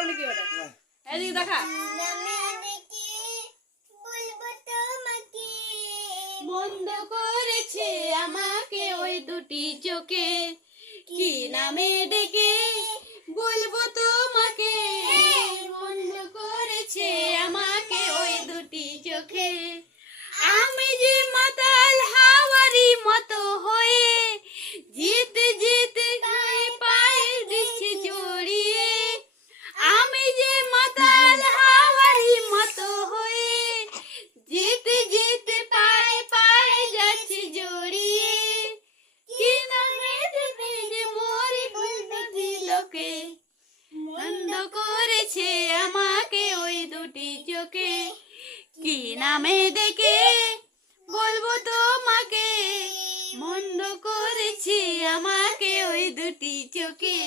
নাকি ওটা এদিকে দেখা বন্ধ করেছে আমাকে ওই দুটি চোখে কি নামে ডেকে বলবো তোমাকে বন্ধ করেছে আমাকে ওই দুটি চোখে আমি যে মাতাল হাওয়ারি মতো হয়ে যেতে যেতে গায়ে পায়ে দিচ্ছে জড়িয়ে আমি যে মাতাল হাওয়ারি মতো হয়ে যেতে যেতে পায়ে পায়ে যাচ্ছে জড়িয়ে কি নামে ডেকে যে মরি বলতে দিলকে বন্ধ করেছে আমাকে ওই দুটি চোখে কি নামে ডেকে বলবো তোমাকে বন্ধ করেছে আমাকে ওই দুটি চোখে।